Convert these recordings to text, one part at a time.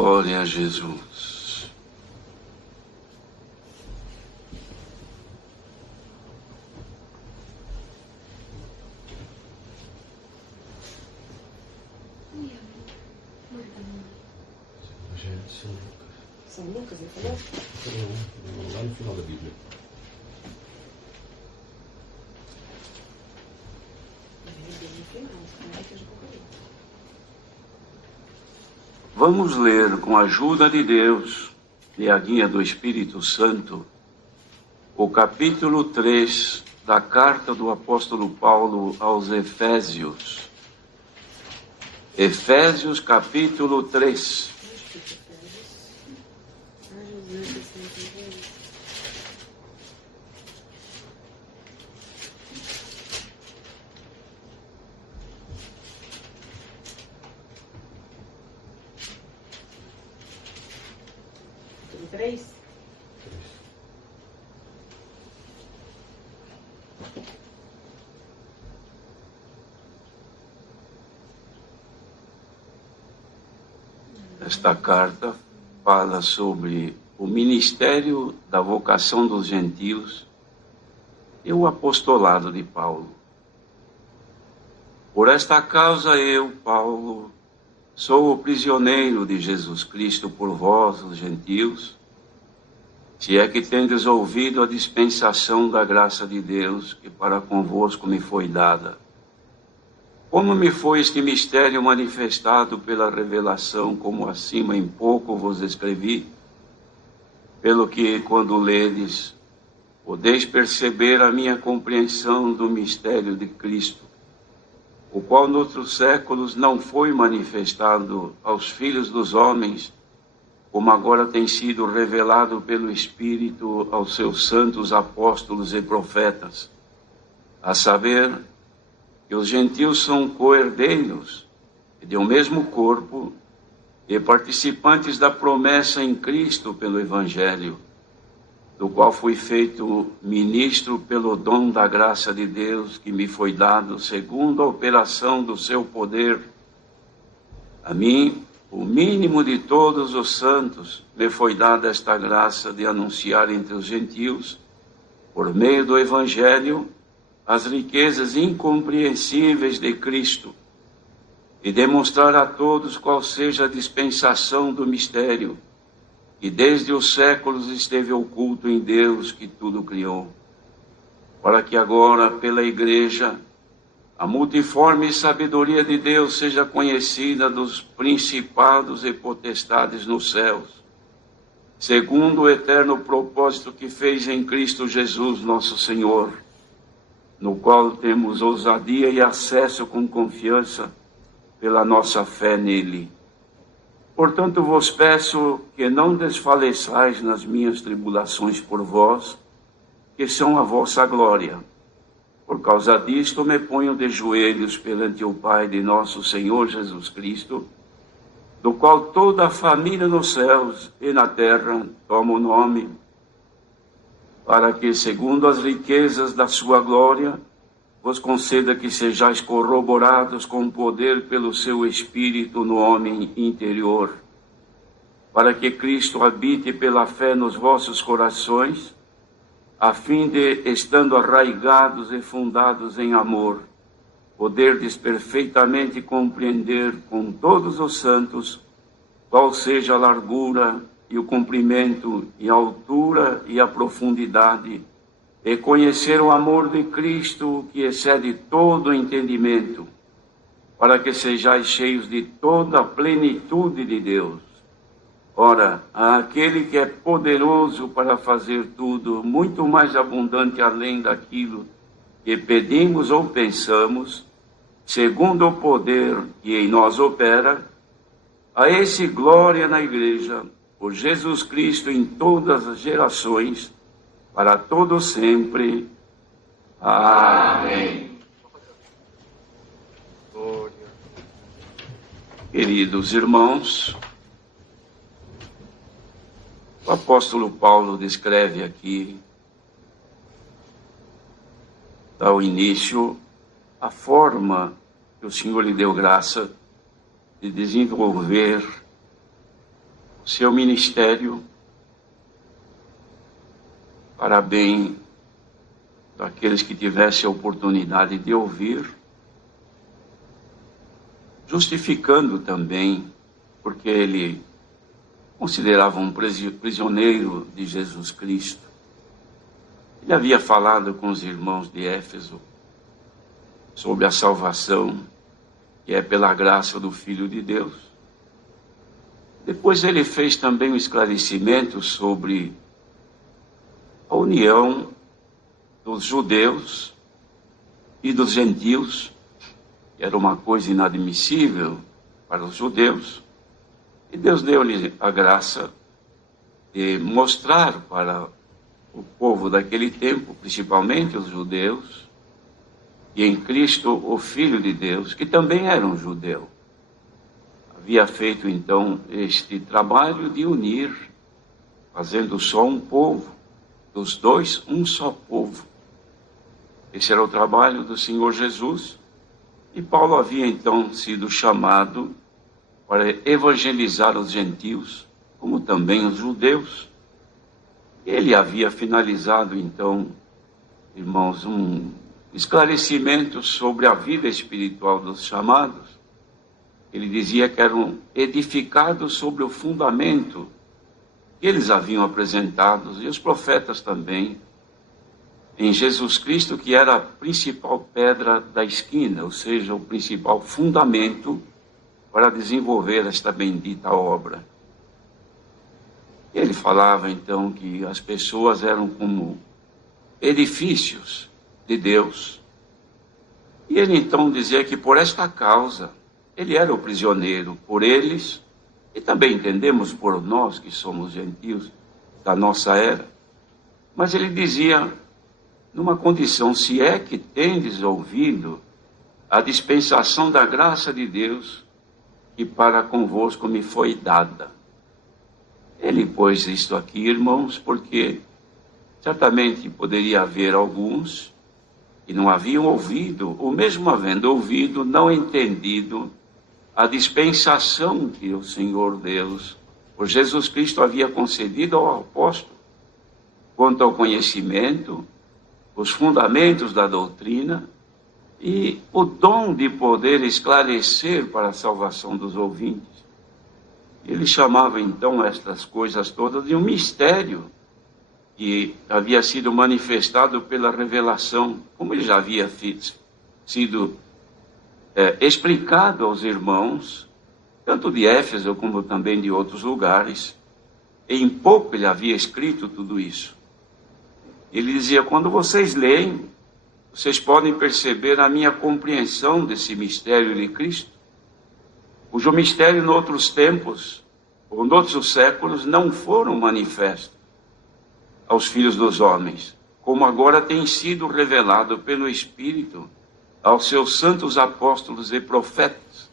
Glória a Jesus. Evangelho de São Lucas. São Lucas, ele falou? Lá no final da Bíblia. Vamos ler, com a ajuda de Deus e a guia do Espírito Santo, o capítulo 3 da carta do apóstolo Paulo aos Efésios. Efésios, capítulo 3. Três? Esta carta fala sobre o ministério da vocação dos gentios e o apostolado de Paulo. Por esta causa eu, Paulo, sou o prisioneiro de Jesus Cristo por vós, os gentios, se é que tendes ouvido a dispensação da graça de Deus que para convosco me foi dada. Como me foi este mistério manifestado pela revelação, como acima em pouco vos escrevi, pelo que, quando ledes, podeis perceber a minha compreensão do mistério de Cristo, o qual noutros séculos não foi manifestado aos filhos dos homens, como agora tem sido revelado pelo Espírito aos seus santos apóstolos e profetas, a saber, que os gentios são co-herdeiros de um mesmo corpo e participantes da promessa em Cristo pelo Evangelho, do qual fui feito ministro pelo dom da graça de Deus que me foi dado segundo a operação do seu poder. A mim, o mínimo de todos os santos, me foi dada esta graça de anunciar entre os gentios, por meio do Evangelho, as riquezas incompreensíveis de Cristo e demonstrar a todos qual seja a dispensação do mistério que desde os séculos esteve oculto em Deus que tudo criou, para que agora, pela Igreja, a multiforme sabedoria de Deus seja conhecida dos principados e potestades nos céus, segundo o eterno propósito que fez em Cristo Jesus, nosso Senhor, no qual temos ousadia e acesso com confiança pela nossa fé nele. Portanto, vos peço que não desfaleçais nas minhas tribulações por vós, que são a vossa glória. Por causa disto, me ponho de joelhos perante o Pai de nosso Senhor Jesus Cristo, do qual toda a família nos céus e na terra toma o nome, para que, segundo as riquezas da sua glória, vos conceda que sejais corroborados com poder pelo seu Espírito no homem interior, para que Cristo habite pela fé nos vossos corações, a fim de, estando arraigados e fundados em amor, poderdes perfeitamente compreender com todos os santos qual seja a largura e o comprimento e a altura e a profundidade, e conhecer o amor de Cristo que excede todo entendimento, para que sejais cheios de toda a plenitude de Deus. Ora, aquele que é poderoso para fazer tudo, muito mais abundante além daquilo que pedimos ou pensamos, segundo o poder que em nós opera, a esse glória na Igreja, por Jesus Cristo em todas as gerações, para todo sempre. Amém. Queridos irmãos, o apóstolo Paulo descreve aqui, ao início, a forma que o Senhor lhe deu graça de desenvolver seu ministério para bem daqueles que tivessem a oportunidade de ouvir, justificando também, porque ele considerava um prisioneiro de Jesus Cristo. Ele havia falado com os irmãos de Éfeso sobre a salvação, que é pela graça do Filho de Deus. Depois ele fez também um esclarecimento sobre a união dos judeus e dos gentios, que era uma coisa inadmissível para os judeus. E Deus deu-lhe a graça de mostrar para o povo daquele tempo, principalmente os judeus, e em Cristo, o Filho de Deus, que também era um judeu, havia feito então este trabalho de unir, fazendo só um povo, dos dois, um só povo. Esse era o trabalho do Senhor Jesus, e Paulo havia então sido chamado para evangelizar os gentios, como também os judeus. Ele havia finalizado então, irmãos, um esclarecimento sobre a vida espiritual dos chamados. Ele dizia que eram edificados sobre o fundamento que eles haviam apresentado, e os profetas também, em Jesus Cristo, que era a principal pedra da esquina, ou seja, o principal fundamento para desenvolver esta bendita obra. Ele falava então que as pessoas eram como edifícios de Deus. E ele então dizia que por esta causa ele era o prisioneiro, por eles, e também entendemos por nós que somos gentios da nossa era. Mas ele dizia, numa condição: se é que tendes ouvido a dispensação da graça de Deus, que para convosco me foi dada. Ele pôs isto aqui, irmãos, porque certamente poderia haver alguns que não haviam ouvido, ou mesmo havendo ouvido, não entendido a dispensação que o Senhor Deus, por Jesus Cristo, havia concedido ao apóstolo, quanto ao conhecimento, os fundamentos da doutrina e o dom de poder esclarecer para a salvação dos ouvintes. Ele chamava então estas coisas todas de um mistério que havia sido manifestado pela revelação, como ele já havia sido explicado aos irmãos, tanto de Éfeso como também de outros lugares. Em pouco ele havia escrito tudo isso. Ele dizia: quando vocês leem, vocês podem perceber a minha compreensão desse mistério de Cristo, cujo mistério em outros tempos, ou em outros séculos, não foram manifestos aos filhos dos homens, como agora tem sido revelado pelo Espírito aos seus santos apóstolos e profetas.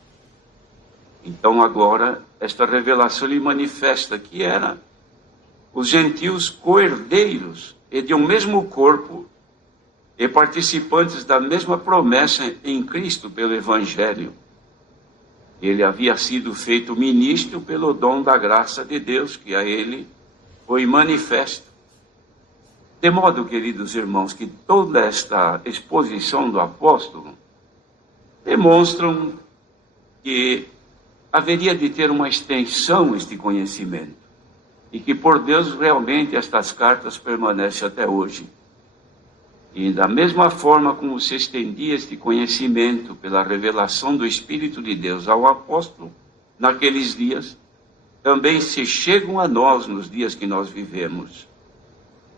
Então agora esta revelação lhe manifesta que era os gentios co-herdeiros e de um mesmo corpo e participantes da mesma promessa em Cristo pelo Evangelho. Ele havia sido feito ministro pelo dom da graça de Deus, que a ele foi manifesto. De modo, queridos irmãos, que toda esta exposição do apóstolo demonstram que haveria de ter uma extensão este conhecimento, e que por Deus realmente estas cartas permanecem até hoje. E da mesma forma como se estendia este conhecimento pela revelação do Espírito de Deus ao apóstolo naqueles dias, também se chegam a nós nos dias que nós vivemos,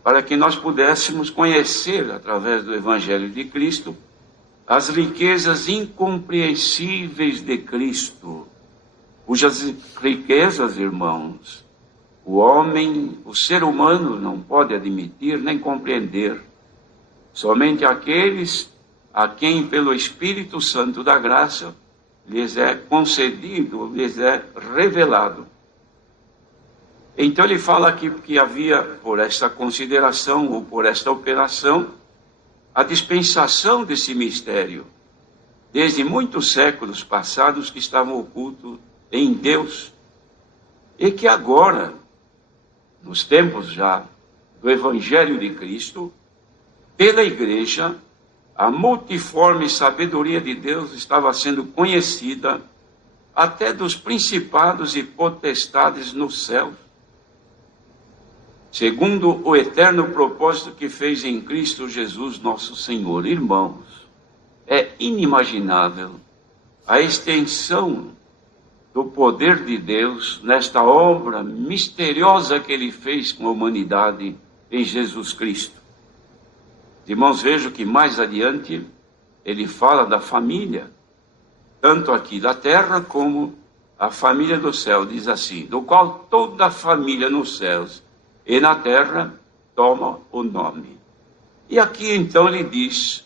para que nós pudéssemos conhecer, através do Evangelho de Cristo, as riquezas incompreensíveis de Cristo, cujas riquezas, irmãos, o homem, o ser humano não pode admitir nem compreender. Somente aqueles a quem, pelo Espírito Santo da graça, lhes é concedido, lhes é revelado. Então ele fala aqui que havia, por esta consideração ou por esta operação, a dispensação desse mistério, desde muitos séculos passados, que estavam ocultos em Deus, E que agora, nos tempos já do Evangelho de Cristo, pela Igreja, a multiforme sabedoria de Deus estava sendo conhecida até dos principados e potestades nos céus, segundo o eterno propósito que fez em Cristo Jesus nosso Senhor. Irmãos, é inimaginável a extensão do poder de Deus nesta obra misteriosa que Ele fez com a humanidade em Jesus Cristo. Irmãos, vejam que mais adiante Ele fala da família, tanto aqui da terra como a família do céu, diz assim, do qual toda a família nos céus e na terra toma o nome. E aqui então ele diz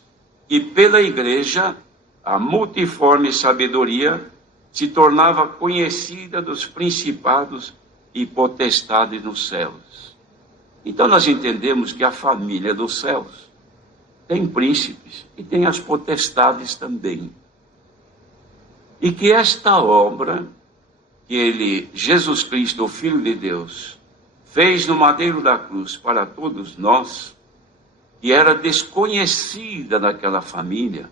que pela Igreja a multiforme sabedoria se tornava conhecida dos principados e potestades nos céus. Então nós entendemos que a família dos céus tem príncipes e tem as potestades também. E que esta obra que Jesus Cristo, o Filho de Deus, fez no madeiro da cruz para todos nós, que era desconhecida naquela família,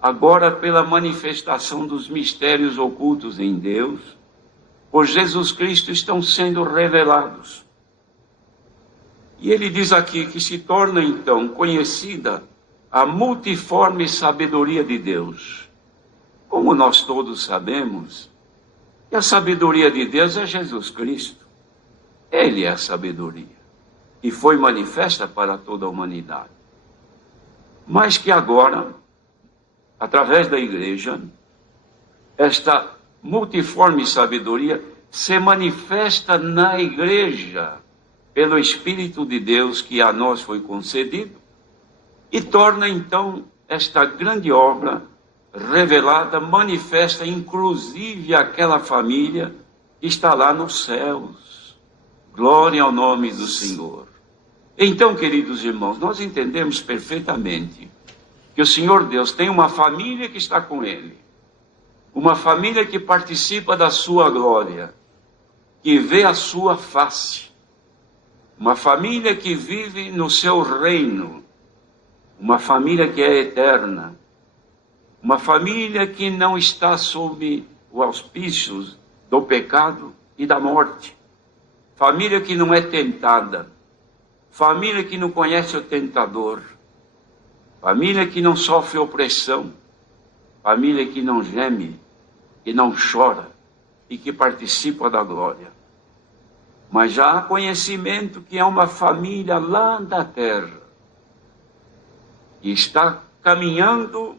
agora pela manifestação dos mistérios ocultos em Deus, por Jesus Cristo estão sendo revelados. E ele diz aqui que se torna então conhecida a multiforme sabedoria de Deus. Como nós todos sabemos, que a sabedoria de Deus é Jesus Cristo. Ele é a sabedoria, e foi manifesta para toda a humanidade. Mas que agora, através da Igreja, esta multiforme sabedoria se manifesta na Igreja, pelo Espírito de Deus que a nós foi concedido, e torna então esta grande obra revelada, manifesta inclusive aquela família que está lá nos céus. Glória ao nome do Senhor. Então, queridos irmãos, nós entendemos perfeitamente que o Senhor Deus tem uma família que está com Ele, uma família que participa da sua glória, que vê a sua face, uma família que vive no seu reino, uma família que é eterna, uma família que não está sob os auspícios do pecado e da morte, família que não é tentada, família que não conhece o tentador, família que não sofre opressão, família que não geme, que não chora e que participa da glória. Mas já há conhecimento que é uma família lá da terra, que está caminhando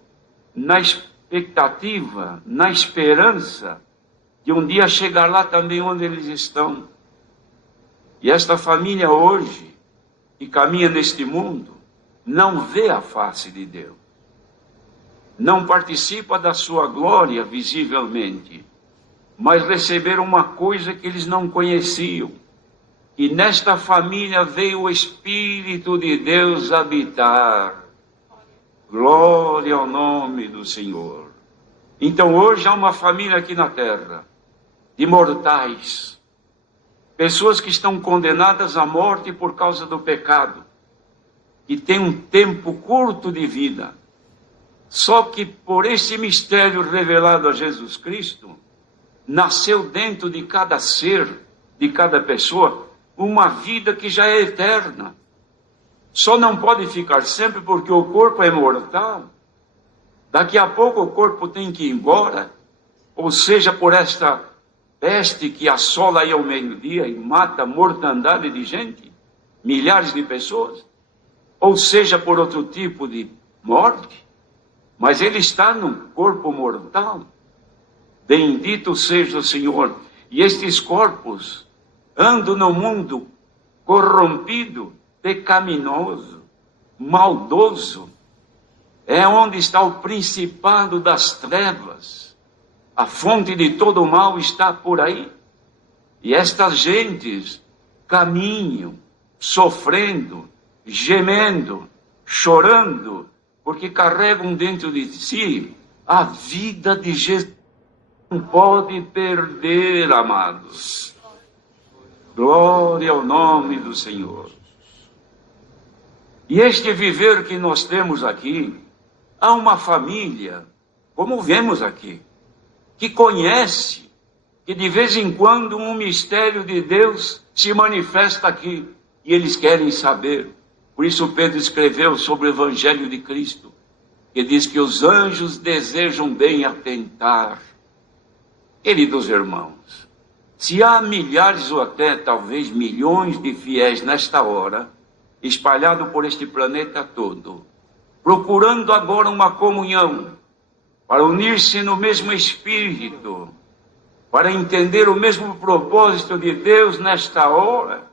na expectativa, na esperança de um dia chegar lá também onde eles estão. E esta família hoje, que caminha neste mundo, não vê a face de Deus, não participa da sua glória visivelmente, mas receberam uma coisa que eles não conheciam, que nesta família veio o Espírito de Deus habitar. Glória ao nome do Senhor. Então hoje há uma família aqui na terra, de mortais, pessoas que estão condenadas à morte por causa do pecado, que têm um tempo curto de vida, só que por esse mistério revelado a Jesus Cristo, nasceu dentro de cada ser, de cada pessoa, uma vida que já é eterna. Só não pode ficar sempre porque o corpo é mortal. Daqui a pouco o corpo tem que ir embora, ou seja, por esta peste que assola aí ao meio-dia e mata mortandade de gente, milhares de pessoas, ou seja, por outro tipo de morte, mas ele está num corpo mortal. Bendito seja o Senhor. E estes corpos andam no mundo corrompido, pecaminoso, maldoso. É onde está o principado das trevas. A fonte de todo o mal está por aí. E estas gentes caminham, sofrendo, gemendo, chorando, porque carregam dentro de si a vida de Jesus. Não pode perder, amados. Glória ao nome do Senhor. E este viver que nós temos aqui, há uma família, como vemos aqui, que conhece, que de vez em quando um mistério de Deus se manifesta aqui, e eles querem saber. Por isso Pedro escreveu sobre o Evangelho de Cristo, que diz que os anjos desejam bem atentar. Queridos irmãos, se há milhares ou até talvez milhões de fiéis nesta hora, espalhados por este planeta todo, procurando agora uma comunhão, para unir-se no mesmo Espírito, para entender o mesmo propósito de Deus nesta hora,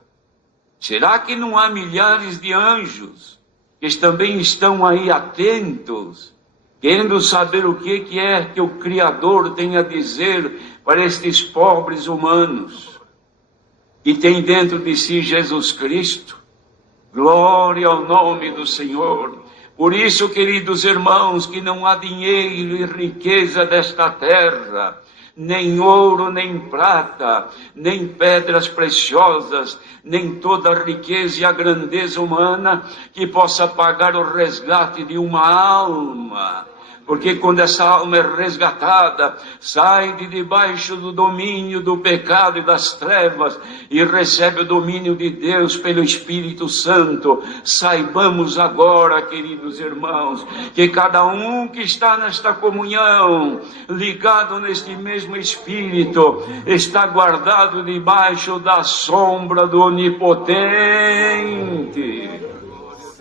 será que não há milhares de anjos que também estão aí atentos, querendo saber o que é que o Criador tem a dizer para estes pobres humanos, que tem dentro de si Jesus Cristo? Glória ao nome do Senhor. Por isso, queridos irmãos, que não há dinheiro e riqueza desta terra, nem ouro, nem prata, nem pedras preciosas, nem toda a riqueza e a grandeza humana que possa pagar o resgate de uma alma. Porque quando essa alma é resgatada, sai de debaixo do domínio do pecado e das trevas e recebe o domínio de Deus pelo Espírito Santo. Saibamos agora, queridos irmãos, que cada um que está nesta comunhão, ligado neste mesmo Espírito, está guardado debaixo da sombra do Onipotente.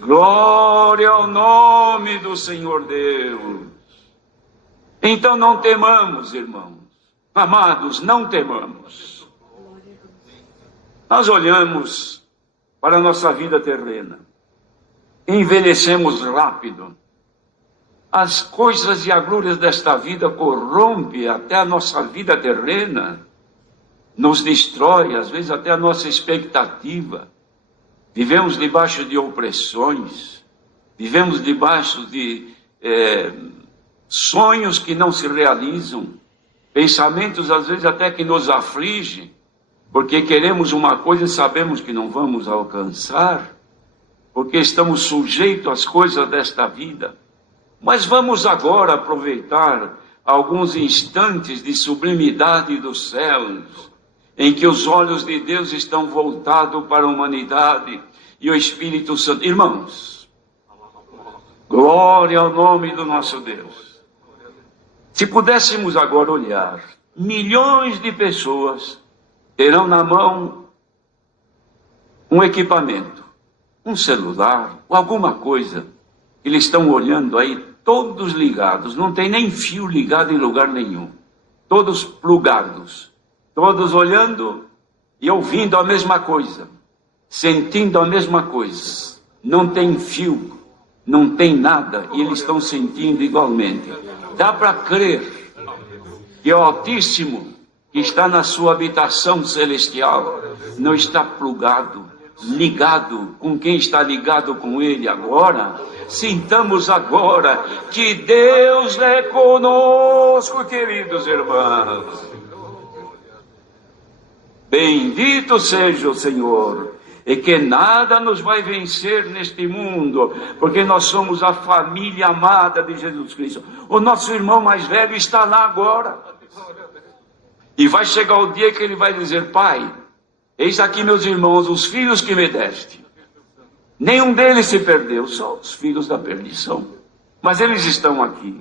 Glória ao nome do Senhor Deus. Então não temamos, irmãos. Amados, não temamos. Nós olhamos para a nossa vida terrena. Envelhecemos rápido. As coisas e a glória desta vida corrompe até a nossa vida terrena. Nos destrói, às vezes até a nossa expectativa. Vivemos debaixo de opressões. Vivemos debaixo de sonhos que não se realizam, pensamentos às vezes até que nos afligem, porque queremos uma coisa e sabemos que não vamos alcançar, porque estamos sujeitos às coisas desta vida. Mas vamos agora aproveitar alguns instantes de sublimidade dos céus, em que os olhos de Deus estão voltados para a humanidade e o Espírito Santo. Irmãos, glória ao nome do nosso Deus. Se pudéssemos agora olhar, milhões de pessoas terão na mão um equipamento, um celular, ou alguma coisa. Eles estão olhando aí, todos ligados, não tem nem fio ligado em lugar nenhum. Todos plugados, todos olhando e ouvindo a mesma coisa, sentindo a mesma coisa. Não tem fio, não tem nada, e eles estão sentindo igualmente. Dá para crer que o Altíssimo, que está na sua habitação celestial, não está plugado, ligado com quem está ligado com Ele agora. Sintamos agora que Deus é conosco, queridos irmãos. Bendito seja o Senhor. E que nada nos vai vencer neste mundo, porque nós somos a família amada de Jesus Cristo. O nosso irmão mais velho está lá agora. E vai chegar o dia que ele vai dizer: Pai, eis aqui meus irmãos, os filhos que me deste. Nenhum deles se perdeu, só os filhos da perdição. Mas eles estão aqui.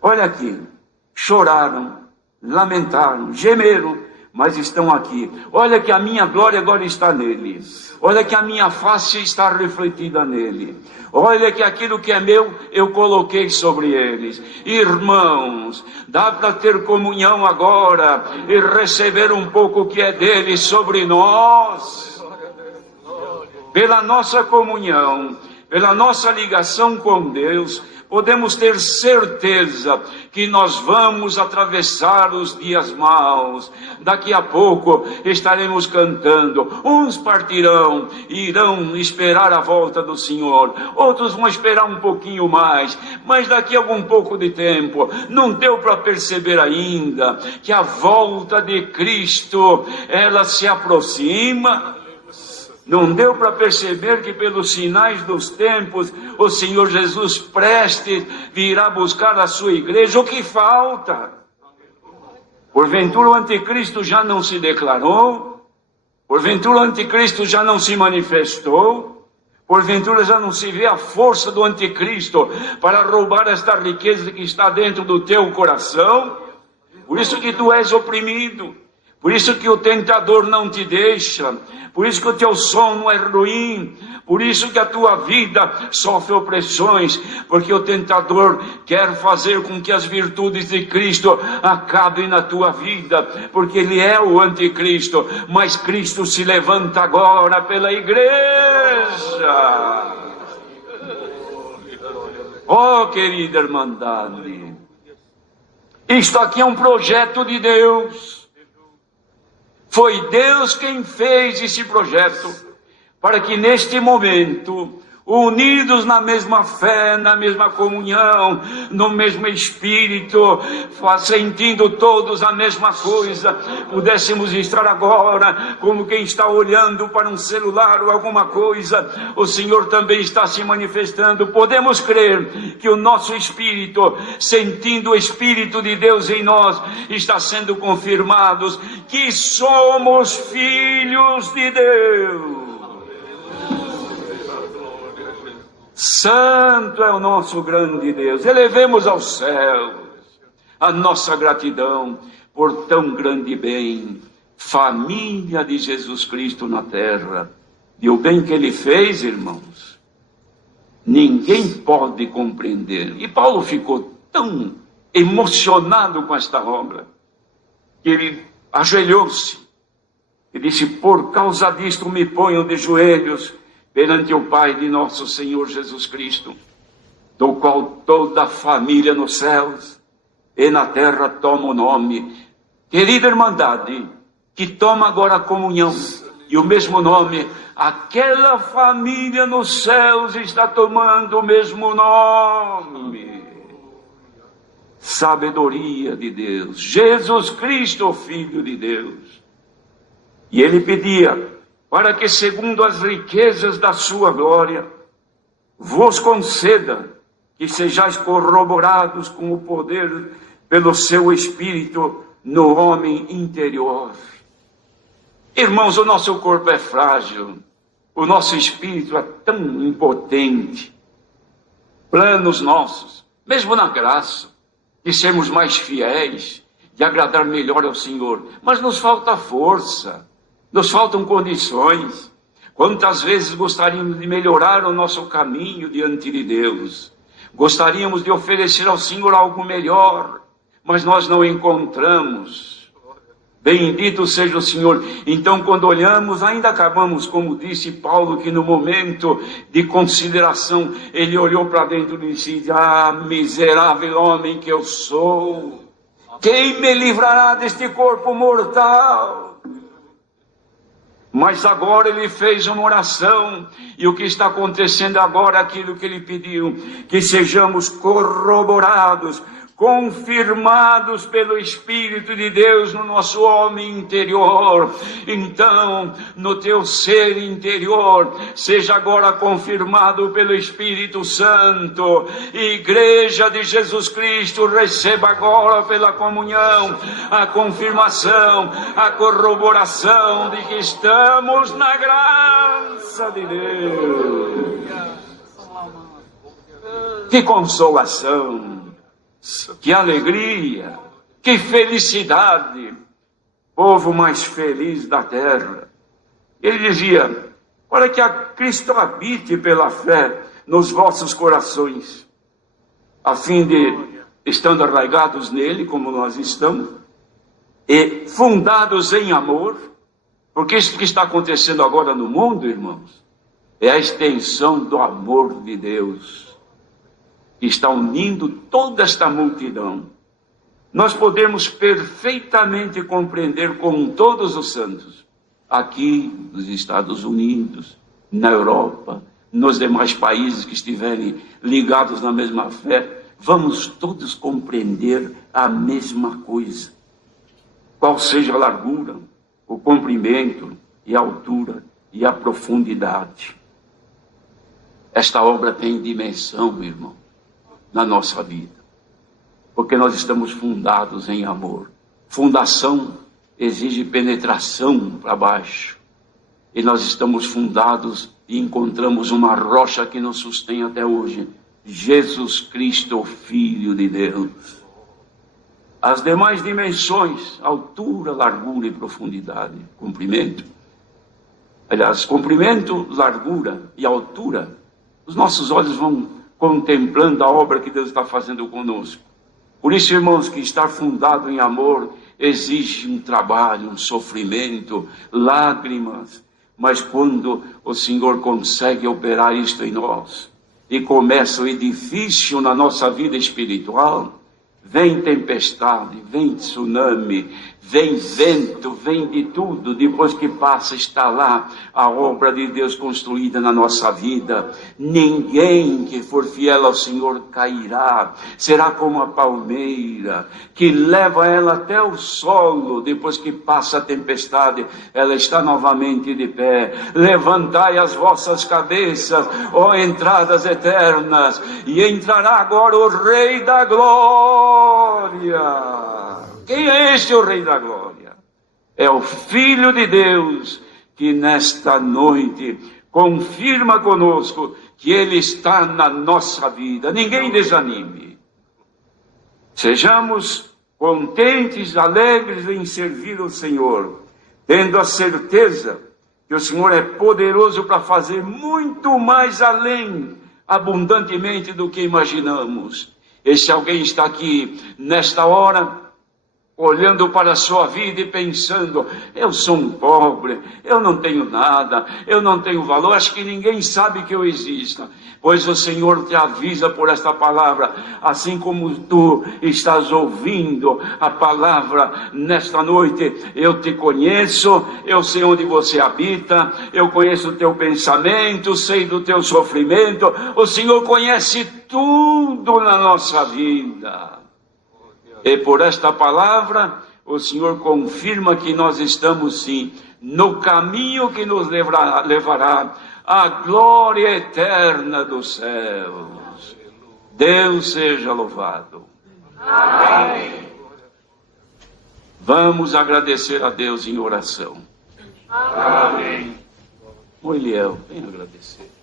Olha aqui, choraram, lamentaram, gemeram, mas estão aqui. Olha que a minha glória agora está nele. Olha que a minha face está refletida nele. Olha que aquilo que é meu, eu coloquei sobre eles. Irmãos, dá para ter comunhão agora e receber um pouco que é dele sobre nós. Pela nossa comunhão, pela nossa ligação com Deus, podemos ter certeza que nós vamos atravessar os dias maus. Daqui a pouco estaremos cantando. Uns partirão e irão esperar a volta do Senhor. Outros vão esperar um pouquinho mais. Mas daqui a algum pouco de tempo, não deu para perceber ainda que a volta de Cristo, ela se aproxima. Não deu para perceber que pelos sinais dos tempos, o Senhor Jesus prestes virá buscar a sua igreja. O que falta? Porventura o anticristo já não se declarou? Porventura o anticristo já não se manifestou? Porventura já não se vê a força do anticristo para roubar esta riqueza que está dentro do teu coração? Por isso que tu és oprimido. Por isso que o tentador não te deixa, por isso que o teu sono é ruim, por isso que a tua vida sofre opressões, porque o tentador quer fazer com que as virtudes de Cristo acabem na tua vida, porque ele é o anticristo, mas Cristo se levanta agora pela igreja. Oh, querida irmandade, isto aqui é um projeto de Deus. Foi Deus quem fez esse projeto, para que neste momento, unidos na mesma fé, na mesma comunhão, no mesmo Espírito, sentindo todos a mesma coisa, pudéssemos estar agora, como quem está olhando para um celular ou alguma coisa, o Senhor também está se manifestando. Podemos crer que o nosso Espírito, sentindo o Espírito de Deus em nós, está sendo confirmados que somos filhos de Deus. Santo é o nosso grande Deus. Elevemos aos céus a nossa gratidão por tão grande bem. Família de Jesus Cristo na terra. E o bem que ele fez, irmãos, ninguém pode compreender. E Paulo ficou tão emocionado com esta obra, que ele ajoelhou-se e disse: por causa disto me ponho de joelhos perante o Pai de nosso Senhor Jesus Cristo, do qual toda a família nos céus e na terra toma o nome. Querida irmandade, que toma agora a comunhão, e o mesmo nome, aquela família nos céus está tomando o mesmo nome. Sabedoria de Deus, Jesus Cristo, o Filho de Deus. E ele pedia para que, segundo as riquezas da sua glória, vos conceda que sejais corroborados com o poder pelo seu Espírito no homem interior. Irmãos, o nosso corpo é frágil, o nosso espírito é tão impotente. Planos nossos, mesmo na graça, de sermos mais fiéis, de agradar melhor ao Senhor, mas nos falta força. Nos faltam condições. Quantas vezes gostaríamos de melhorar o nosso caminho diante de Deus. Gostaríamos de oferecer ao Senhor algo melhor, mas nós não encontramos. Bendito seja o Senhor. Então, quando olhamos, ainda acabamos, como disse Paulo, que no momento de consideração, ele olhou para dentro e disse: ah, miserável homem que eu sou, quem me livrará deste corpo mortal? Mas agora ele fez uma oração, e o que está acontecendo agora é aquilo que ele pediu, que sejamos corroborados, confirmados pelo Espírito de Deus no nosso homem interior. Então, no teu ser interior, seja agora confirmado pelo Espírito Santo. Igreja de Jesus Cristo, receba agora pela comunhão a confirmação, a corroboração de que estamos na graça de Deus. Que consolação! Que alegria, que felicidade, povo mais feliz da terra. Ele dizia: para que a Cristo habite pela fé nos vossos corações, a fim de, estando arraigados nele, como nós estamos, e fundados em amor, porque isso que está acontecendo agora no mundo, irmãos, é a extensão do amor de Deus que está unindo toda esta multidão. Nós podemos perfeitamente compreender com todos os santos, aqui nos Estados Unidos, na Europa, nos demais países que estiverem ligados na mesma fé, vamos todos compreender a mesma coisa. Qual seja a largura, o comprimento e a altura e a profundidade. Esta obra tem dimensão, irmão, na nossa vida. Porque nós estamos fundados em amor. Fundação exige penetração para baixo. E nós estamos fundados e encontramos uma rocha que nos sustém até hoje. Jesus Cristo, o Filho de Deus. As demais dimensões, altura, largura e profundidade, comprimento. Aliás, comprimento, largura e altura. Os nossos olhos vão contemplando a obra que Deus está fazendo conosco. Por isso, irmãos, que estar fundado em amor exige um trabalho, um sofrimento, lágrimas. Mas quando o Senhor consegue operar isto em nós e começa o edifício na nossa vida espiritual, vem tempestade, vem tsunami, vem vento, vem de tudo. Depois que passa, está lá a obra de Deus construída na nossa vida. Ninguém que for fiel ao Senhor cairá. Será como a palmeira que leva ela até o solo. Depois que passa a tempestade, ela está novamente de pé. Levantai as vossas cabeças, ó entradas eternas, e entrará agora o Rei da Glória. Quem é este o Rei da Glória? É o Filho de Deus que nesta noite confirma conosco que Ele está na nossa vida. Ninguém desanime. Sejamos contentes, alegres em servir o Senhor, tendo a certeza que o Senhor é poderoso para fazer muito mais além, abundantemente do que imaginamos. E se alguém está aqui nesta hora, olhando para a sua vida e pensando, eu sou um pobre, eu não tenho nada, eu não tenho valor, acho que ninguém sabe que eu existo. Pois o Senhor te avisa por esta palavra, assim como tu estás ouvindo a palavra nesta noite, eu te conheço, eu sei onde você habita, eu conheço o teu pensamento, sei do teu sofrimento, o Senhor conhece tudo na nossa vida. E por esta palavra, o Senhor confirma que nós estamos sim no caminho que nos levará à glória eterna dos céus. Deus seja louvado. Amém. Vamos agradecer a Deus em oração. Amém. Eliel, venha agradecer.